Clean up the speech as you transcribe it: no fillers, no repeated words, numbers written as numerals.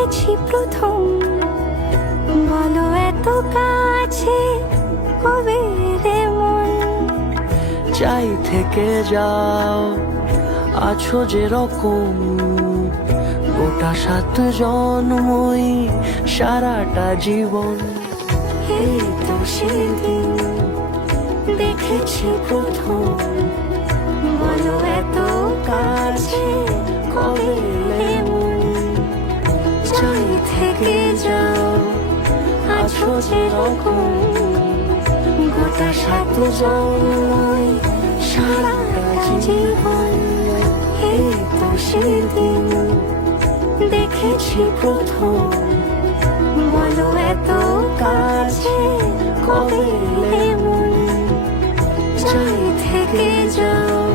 দেখেছি প্রথম, বলো এত কাছে কবে রে মন। চাই থেকে যাও, আছো যেরকম, গোটা 7 জন্মই সারাটা জীবন। এই তো সেদিন দেখেছি প্রথম, বলো এত কাছে কবে রে মন। চাই থেকে যাও, আছো যেরকম, গোটা 7 জন্মই সারাটা জীবন। এই তো সেদিন দেখেছি প্রথম, বলো এত কাছে কবে এলে মন। চাই থেকে যাও,